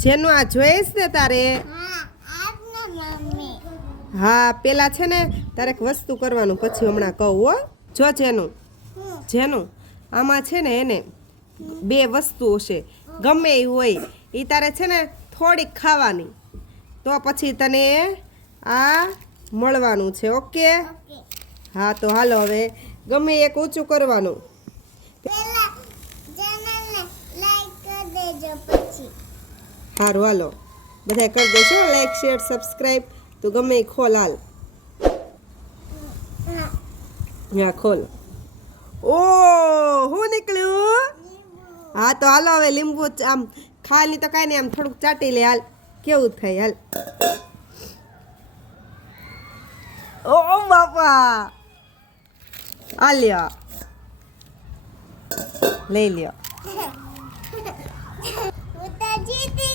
જેનું આ જોઈશ ને તારે હા પેલા છે ને તારે એક વસ્તુ કરવાનું પછી હમણાં કહું હો જો જેનું જેનું આમાં છે ને એને બે વસ્તુઓ છે ગમે એ હોય એ તારે છે ને થોડીક ખાવાની તો પછી તને આ મળવાનું છે ઓકે હા તો હાલો હવે ગમે એક ઊંચું કરવાનું સારું હાલો બધા કરી દેશો લાઈક શેર સબસ્ક્રાઈબ તો ગમે એ ખોલ હાલ હા ખોલ ઓ હું નીકળ્યું હા તો હાલો હવે લીંબુ આમ ખાલી તો કાંઈ નહીં આમ થોડુંક ચાટી લે હાલ કેવું થાય હાલ ઓ બાપા આ લ્યો લઈ લ્યો હું તો જીતી